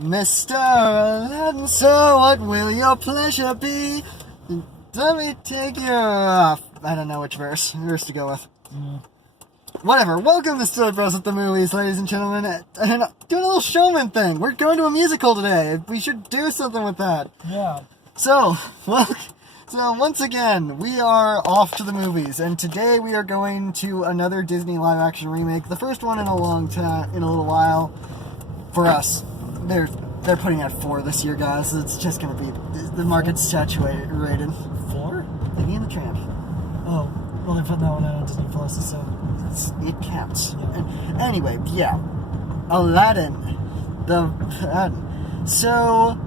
Mr. Aladdin, so what will your pleasure be? Let me take you off. I don't know which verse to go with. Whatever. Welcome to StillerBros at the movies, ladies and gentlemen. And doing a little showman thing. We're going to a musical today. We should do something with that. Yeah. So once again, we are off to the movies, and today we are going to another Disney live-action remake. The first one in a long time, in a little while. For us, they're putting out 4 this year, guys. It's just gonna be the market's saturated. 4? Lady and the Tramp. Oh, well, they put that one out on Disney Plus, so It counts. Yeah. Anyway, yeah, Aladdin. So,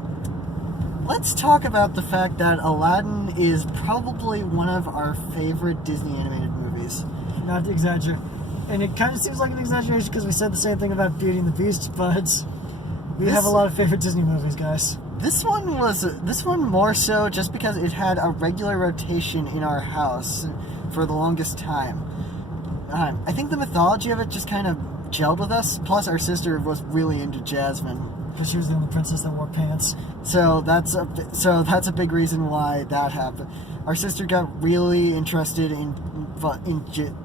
let's talk about the fact that Aladdin is probably one of our favorite Disney animated movies. not to exaggerate. And it kind of seems like an exaggeration because we said the same thing about Beauty and the Beast, but we have a lot of favorite Disney movies, guys. This one more so just because it had a regular rotation in our house for the longest time. I think the mythology of it just kind of gelled with us. Plus, our sister was really into Jasmine. Because she was the only princess that wore pants. So that's a big reason why that happened. Our sister got really interested in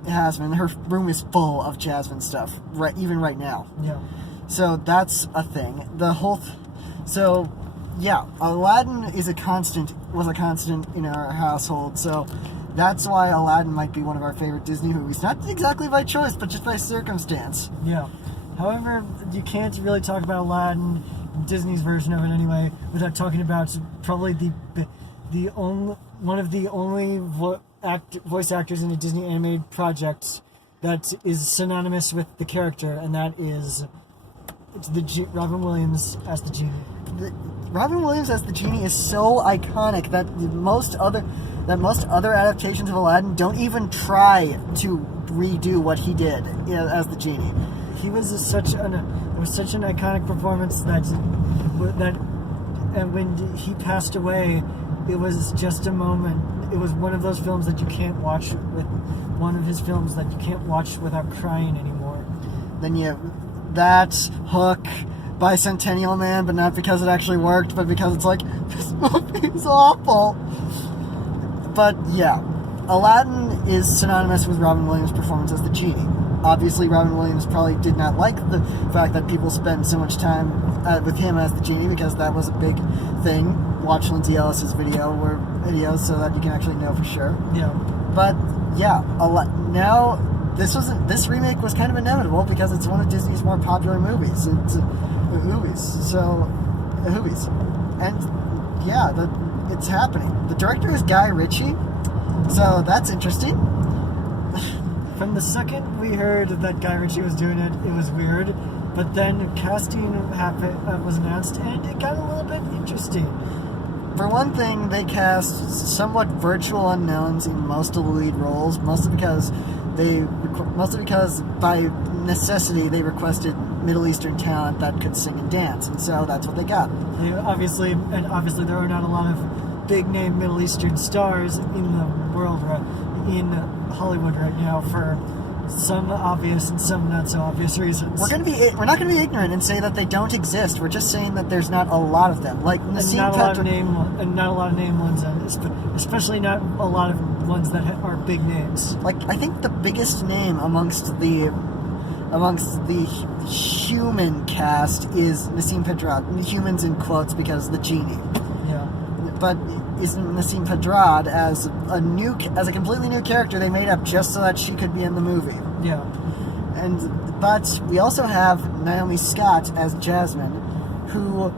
Jasmine. Her room is full of Jasmine stuff, even right now. Yeah. So that's a thing. Aladdin was a constant in our household. So that's why Aladdin might be one of our favorite Disney movies. Not exactly by choice, but just by circumstance. Yeah. However, you can't really talk about Aladdin, Disney's version of it anyway, without talking about probably one of the only voice actors in a Disney animated project that is synonymous with the character, and that is Robin Williams as the genie. Robin Williams as the genie is so iconic that most other adaptations of Aladdin don't even try to redo what he did as the genie. It was such an iconic performance that and when he passed away, it was just a moment. It was one of those films that you can't watch without crying anymore. Then you have that Hook, Bicentennial Man, but not because it actually worked, but because it's like, this movie is awful. But yeah, Aladdin is synonymous with Robin Williams' performance as the genie. Obviously, Robin Williams probably did not like the fact that people spend so much time with him as the genie, because that was a big thing. Watch Lindsay Ellis's videos so that you can actually know for sure. Yeah. But yeah, now this remake was kind of inevitable because it's one of Disney's more popular movies. And yeah, it's happening. The director is Guy Ritchie, so that's interesting. From the second we heard that Guy Ritchie was doing it, it was weird. But then casting was announced, and it got a little bit interesting. For one thing, they cast somewhat virtual unknowns in most of the lead roles, mostly because by necessity they requested Middle Eastern talent that could sing and dance, and so that's what they got. Obviously there are not a lot of big name Middle Eastern stars in the world, in Hollywood right now, for some obvious and some not so obvious reasons. We're not going to be ignorant and say that they don't exist. We're just saying that there's not a lot of them. Like not a lot of name ones, especially not a lot of ones that are big names. Like, I think the biggest name amongst the human cast is Nassim Pedrad. Humans in quotes because the genie. Yeah. But is Nassim Pedrad as a completely new character they made up just so that she could be in the movie. Yeah. But we also have Naomi Scott as Jasmine, who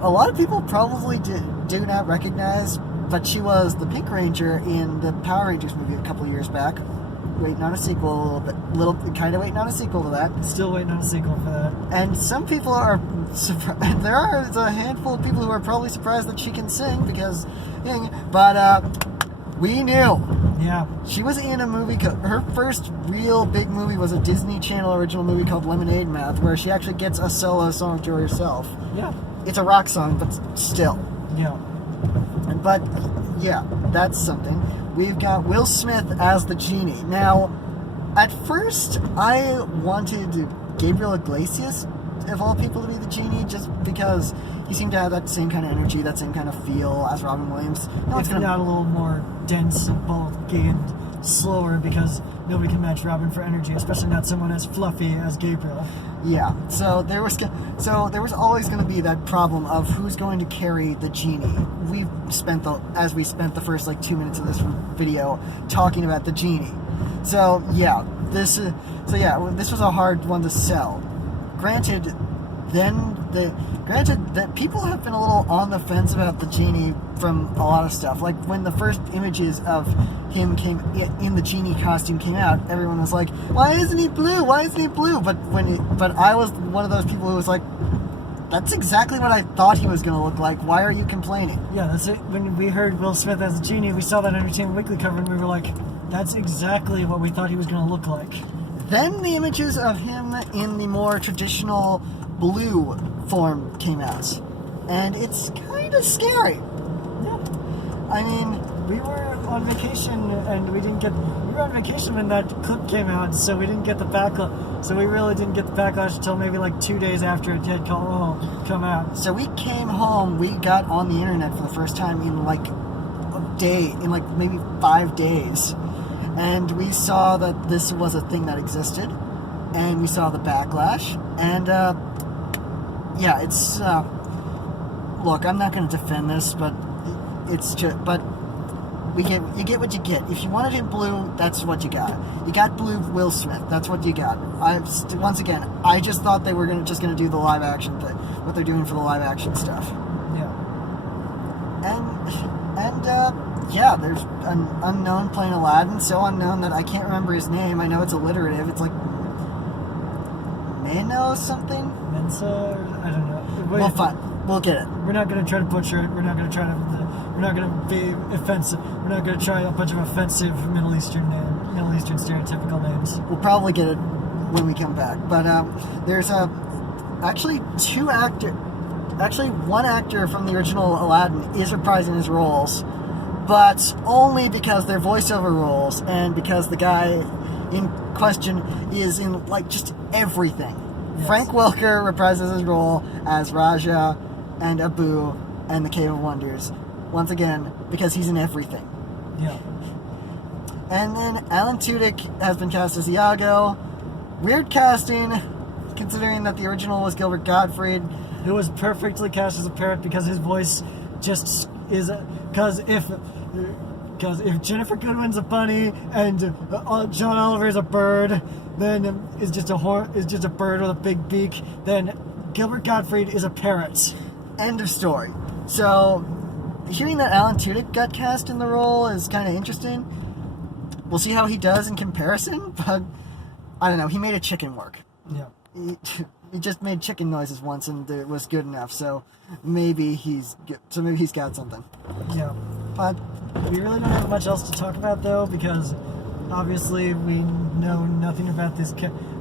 a lot of people probably do not recognize, but she was the Pink Ranger in the Power Rangers movie a couple years back. Waiting on a sequel kind of waiting on a sequel to that. Still waiting on a sequel for that. And some people are surprised. There are a handful of people who are probably surprised that she can sing but we knew. Yeah. She was in a movie. Her first real big movie was a Disney Channel original movie called Lemonade Mouth, where she actually gets a solo song to herself. Yeah. It's a rock song, but still. Yeah. But yeah, that's something. We've got Will Smith as the genie. Now, at first, I wanted Gabriel Iglesias, of all people to be the genie, just because he seemed to have that same kind of energy, that same kind of feel as Robin Williams. No one's It's gonna. not a little more dense and bulky and slower because nobody can match Robin for energy, especially not someone as fluffy as Gabriel. Yeah, so there was always going to be that problem of who's going to carry the genie. We spent the first like 2 minutes of this video talking about the genie. So yeah, this was a hard one to sell. Granted that people have been a little on the fence about the genie from a lot of stuff. Like when the first images of him in the genie costume came out, everyone was like, "Why isn't he blue? Why isn't he blue?" But I was one of those people who was like, "That's exactly what I thought he was going to look like. Why are you complaining?" Yeah, that's it. When we heard Will Smith as the genie, we saw that Entertainment Weekly cover and we were like, that's exactly what we thought he was going to look like. Then the images of him in the more traditional blue form came out, and it's kind of scary. Yeah. I mean, We were on vacation and we were on vacation when that clip came out, so we didn't get the backlash. So we really didn't get the backlash until maybe like 2 days after it had come out. so we came home, we got on the internet for the first time in like maybe 5 days, and we saw that this was a thing that existed, and we saw the backlash, and yeah, it's look, I'm not going to defend this, but you get what you get. If you wanted him blue, that's what you got. You got blue Will Smith. That's what you got. Once again, I just thought they were just gonna do the live action thing, what they're doing for the live action stuff. Yeah. And yeah, there's an unknown playing Aladdin, so unknown that I can't remember his name. I know it's alliterative. It's like Mano something. Mensa, or, I don't know. Well, fine. We'll get it. We're not going to try to butcher it. We're not going to be offensive. We're not going to try a bunch of offensive Middle Eastern stereotypical names. We'll probably get it when we come back. But there's actually one actor from the original Aladdin is reprising his roles, but only because they're voiceover roles and because the guy in question is in like just everything. Yes. Frank Welker reprises his role as Raja and Abu and the Cave of Wonders. Once again, because he's in everything. Yeah. And then Alan Tudyk has been cast as Iago. Weird casting, considering that the original was Gilbert Gottfried. Who was perfectly cast as a parrot because his voice just is... Because if Jennifer Goodwin's a bunny and John Oliver is a bird, then is just a bird with a big beak, then Gilbert Gottfried is a parrot. End of story. So, hearing that Alan Tudyk got cast in the role is kind of interesting. We'll see how he does in comparison, but I don't know. He made a chicken work. Yeah. He just made chicken noises once, and it was good enough. So maybe he's got something. Yeah. But we really don't have much else to talk about, though, because obviously we know nothing about this.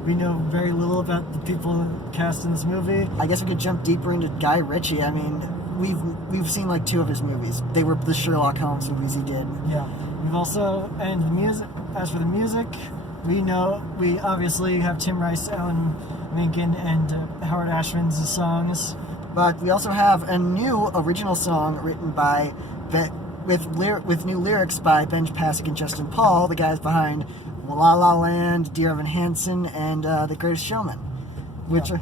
We know very little about the people cast in this movie. I guess we could jump deeper into Guy Ritchie. I mean, we've seen like 2 of his movies. They were the Sherlock Holmes movies he did. Yeah. We've also, and the music. As for the music, we obviously have Tim Rice, Alan Menken, and Howard Ashman's songs. But we also have a new original song written by with new lyrics by Benj Pasek and Justin Paul, the guys behind La La Land, Dear Evan Hansen, and The Greatest Showman. Which, and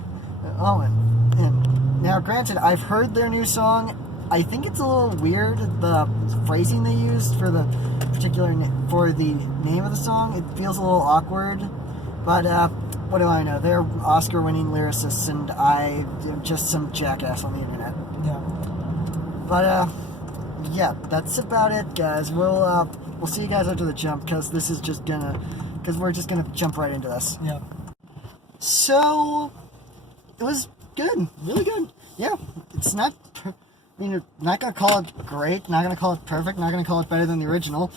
now granted, I've heard their new song. I think it's a little weird, the phrasing they used for the for the name of the song. It feels a little awkward, but what do I know? They're Oscar-winning lyricists, and I'm just some jackass on the internet. Yeah. But yeah, that's about it, guys. We'll see you guys after the jump, because we're just gonna jump right into this. Yeah. So it was good, really good. Yeah, it's not. Not gonna call it great, not gonna call it perfect, not gonna call it better than the original.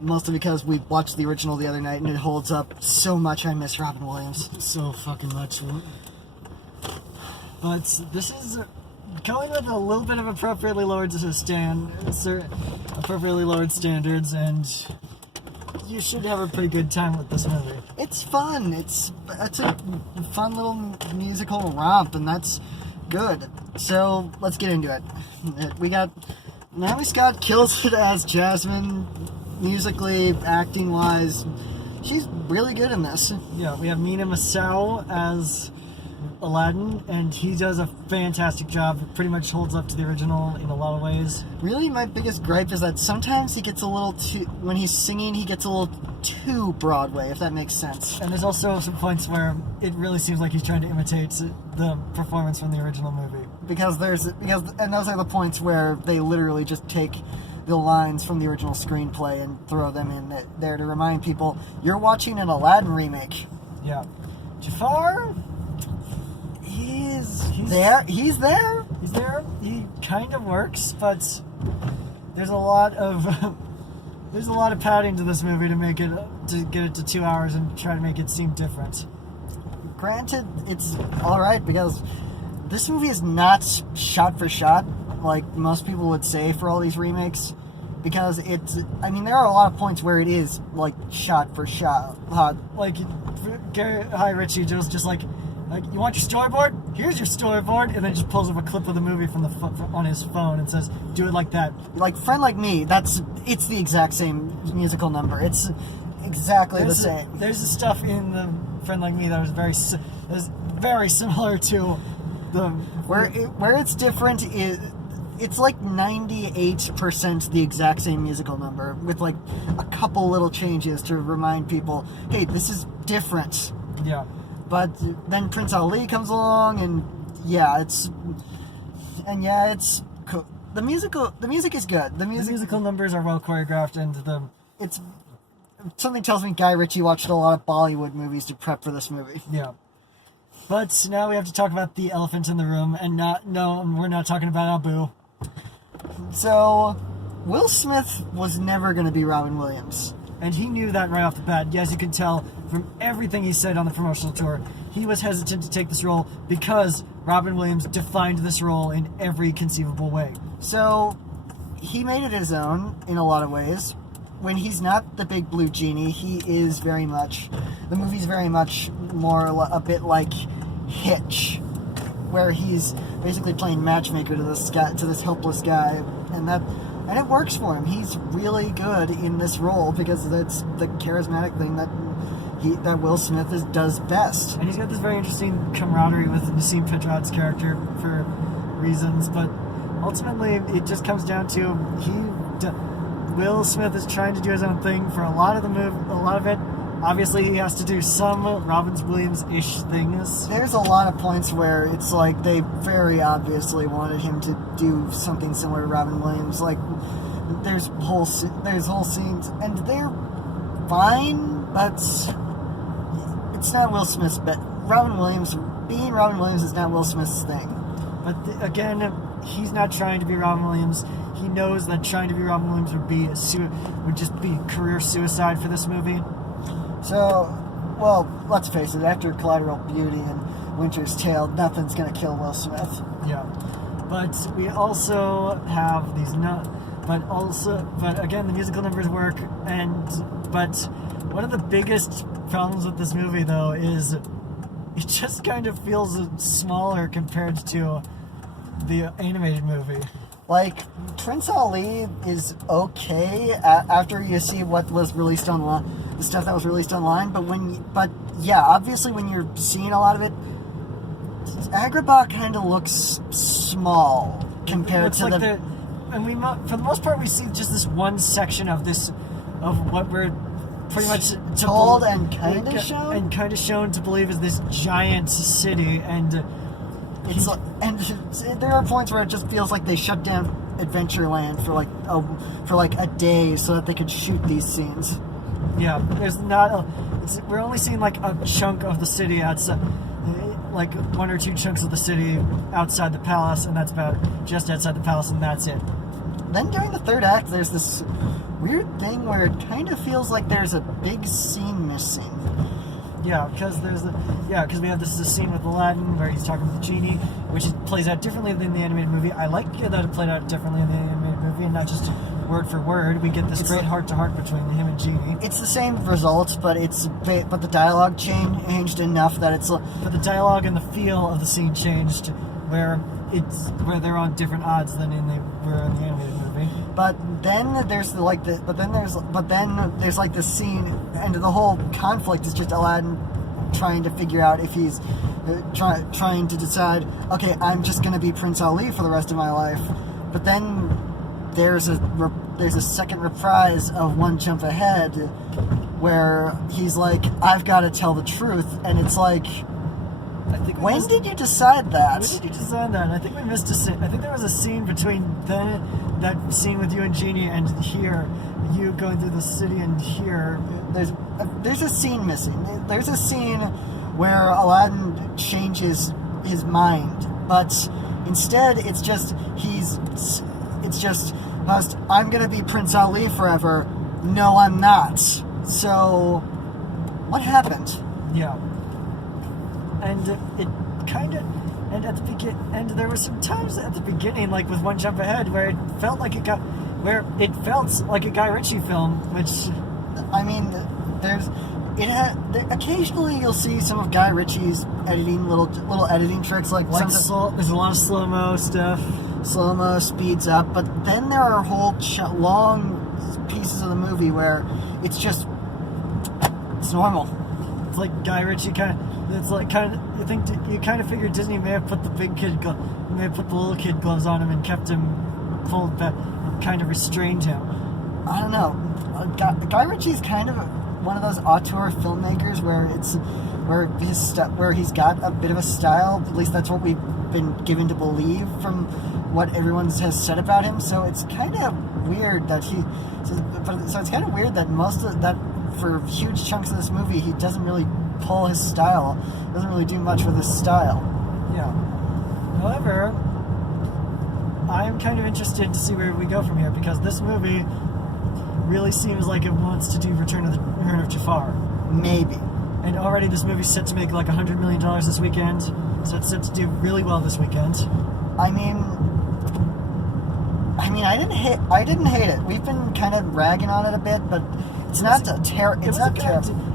Mostly because we watched the original the other night and it holds up so much. I miss Robin Williams so fucking much. But this is going with a little bit of appropriately lowered standards, and you should have a pretty good time with this movie. It's fun. It's a fun little musical romp, and that's good. So let's get into it. We got Naomi Scott kills it as Jasmine, musically, acting wise. She's really good in this. Yeah, we have Mina Masao as Aladdin, and he does a fantastic job. It pretty much holds up to the original in a lot of ways. Really, my biggest gripe is that sometimes he gets a little too, when he's singing, he gets a little too Broadway, if that makes sense. And there's also some points where it really seems like he's trying to imitate the performance from the original movie. And those are the points where they literally just take the lines from the original screenplay and throw them in there to remind people you're watching an Aladdin remake. Yeah. Jafar, he's there. He's there. He's there. He kind of works, but there's a lot of padding to this movie to get it to 2 hours and try to make it seem different. Granted, it's all right because this movie is not shot for shot like most people would say for all these remakes, because there are a lot of points where it is like shot for shot. Like Guy Ritchie just like you want your storyboard? Here's your storyboard, and then just pulls up a clip of the movie from on his phone and says, "Do it like that." Like Friend Like Me, it's the exact same musical number. It's exactly the same. There's the stuff in the Friend Like Me that was very similar to the where it's different is. It's like 98% the exact same musical number with like a couple little changes to remind people, hey, this is different. Yeah. But then Prince Ali comes along, and it's cool. The music is good. The musical numbers are well choreographed, and something tells me Guy Ritchie watched a lot of Bollywood movies to prep for this movie. Yeah. But now we have to talk about the elephant in the room, and we're not talking about Abu. So, Will Smith was never going to be Robin Williams. And he knew that right off the bat. As you can tell from everything he said on the promotional tour, he was hesitant to take this role because Robin Williams defined this role in every conceivable way. So, he made it his own in a lot of ways. When he's not the big blue genie, the movie's very much more a bit like Hitch, where he's basically playing matchmaker to this helpless guy, and it works for him. He's really good in this role because that's the charismatic thing that Will Smith does best. And he's got this very interesting camaraderie with Nasim Pedrad's character for reasons, but ultimately it just comes down to Will Smith is trying to do his own thing for a lot of it. Obviously, he has to do some Robin Williams-ish things. There's a lot of points where it's like they very obviously wanted him to do something similar to Robin Williams. Like, there's whole scenes, and they're fine, but it's not Will Smith's bet. Being Robin Williams is not Will Smith's thing. But again, he's not trying to be Robin Williams. He knows that trying to be Robin Williams would just be career suicide for this movie. So, well, let's face it, after Collateral Beauty and Winter's Tale, nothing's going to kill Will Smith. Yeah. But we also have but again, the musical numbers work, but one of the biggest problems with this movie, though, is it just kind of feels smaller compared to the animated movie. Like, Prince Ali is okay after you see what was released online, the stuff that was released online, obviously when you're seeing a lot of it, Agrabah kind of looks small compared to for the most part we see just this one section of what we're pretty much told and kind of shown to believe is this giant city, and there are points where it just feels like they shut down Adventureland for like a day so that they could shoot these scenes. Yeah, we're only seeing like a chunk of the city outside, like one or two chunks of the city outside the palace, and that's about just outside the palace, and that's it. Then during the third act, there's this weird thing where it kind of feels like there's a big scene missing. Yeah, because because we have this scene with Aladdin where he's talking with the genie, which plays out differently than the animated movie. I like that it played out differently in the animated movie and not just word for word. We get this great heart-to-heart between him and Genie. It's the same results, but the dialogue changed enough that it's. But the dialogue and the feel of the scene changed, where they're on different odds than they were in the animated movie. But then there's there's like this scene, and the whole conflict is just Aladdin trying to figure out if he's trying to decide, okay, I'm just gonna be Prince Ali for the rest of my life. But then there's a second reprise of One Jump Ahead where he's like, I've got to tell the truth, and it's like, when did you decide that? When did you decide that? I think we missed a scene. I think there was a scene between that scene with you and Genie and here, you going through the city and here. There's a scene missing. There's a scene where Aladdin changes his mind, but instead it's just I'm gonna be Prince Ali forever. No, I'm not. So, what happened? Yeah. And it kind of, and there were some times at the beginning, like with One Jump Ahead, where it felt like a Guy Ritchie film, which, I mean, occasionally you'll see some of Guy Ritchie's editing, little editing tricks, there's a lot of slow-mo stuff. Slow-mo speeds up, but then there are whole long pieces of the movie where it's normal. It's like Guy Ritchie you kind of figure Disney may have put the little kid gloves on him and kept him pulled back, and kind of restrained him. I don't know. Guy Ritchie's kind of one of those auteur filmmakers where he's got a bit of a style. At least that's what we've been given to believe from what everyone has said about him. So it's kind of weird that for huge chunks of this movie he doesn't really pull his style. Doesn't really do much with his style. Yeah. However, I'm kind of interested to see where we go from here, because this movie really seems like it wants to do Return of Jafar. Maybe. And already this movie's set to make like $100 million this weekend, so it's set to do really well this weekend. I mean, I didn't hate it. We've been kind of ragging on it a bit, but it's not terrible. It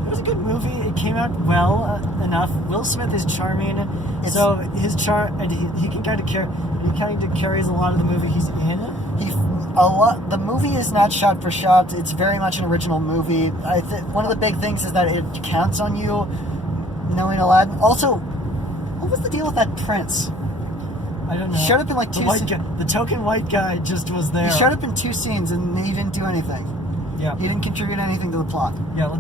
was a good movie. It came out well enough. Will Smith is charming, so his charm, and he can kind of carries a lot of the movie he's in. The movie is not shot for shot. It's very much an original movie. One of the big things is that it counts on you knowing Aladdin. Also, what was the deal with that prince? I don't know. He showed up in like the token white guy just was there. He showed up in 2 scenes and he didn't do anything. Yeah. He didn't contribute anything to the plot. Yeah,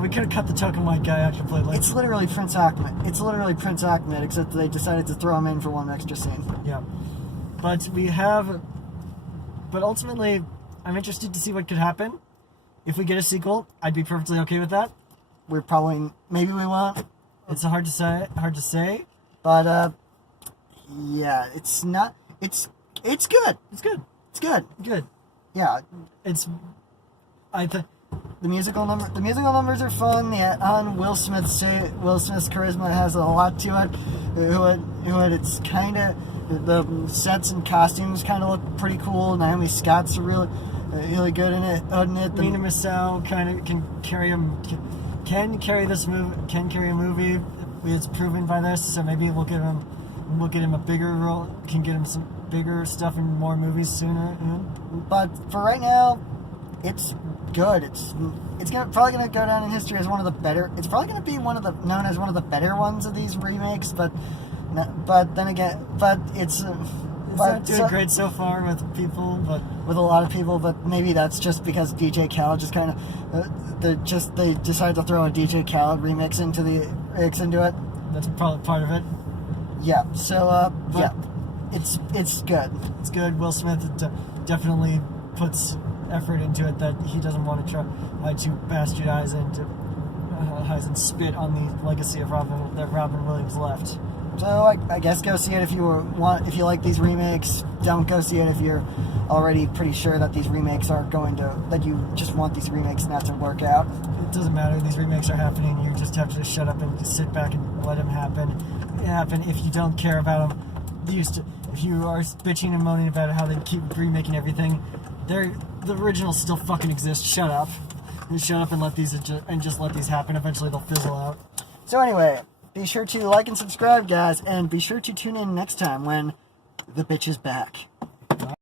we could have cut the token white guy out completely. It's literally Prince Ahmed, except they decided to throw him in for one extra scene. Yeah. But ultimately, I'm interested to see what could happen. If we get a sequel, I'd be perfectly okay with that. Maybe we won't. It's hard to say. But, yeah, it's not, it's good. It's good. It's good. Good. Yeah. The musical numbers are fun. Will Smith's charisma has a lot to it. It's kind of, the sets and costumes kind of look pretty cool. Naomi Scott's really good in it. Mina Masao kind of can carry a movie. It's proven by this, so maybe we'll get him a bigger role. Can get him some bigger stuff in more movies sooner. Yeah. But for right now, it's good. It's probably gonna go down in history as one of the better. It's probably gonna be known as one of the better ones of these remakes. But then again, it's not doing great so far with a lot of people. But maybe that's just because DJ Khaled just kind of they decided to throw a DJ Khaled remix into it. That's probably part of it. Yeah. So yeah, it's good. It's good. Will Smith definitely puts effort into it that he doesn't want to try to bastardize and spit on the legacy of Robin Williams left. So I guess go see it if you if you like these remakes. Don't go see it if you're already pretty sure that these remakes are that you just want these remakes not to work out. It doesn't matter. These remakes are happening. You just have to just shut up and just sit back and let them happen. If you don't care about them. If you are bitching and moaning about how they keep remaking everything, the originals still fucking exist. Shut up. And shut up and let these just let these happen. Eventually they'll fizzle out. So anyway, be sure to like and subscribe, guys, and be sure to tune in next time when the bitch is back.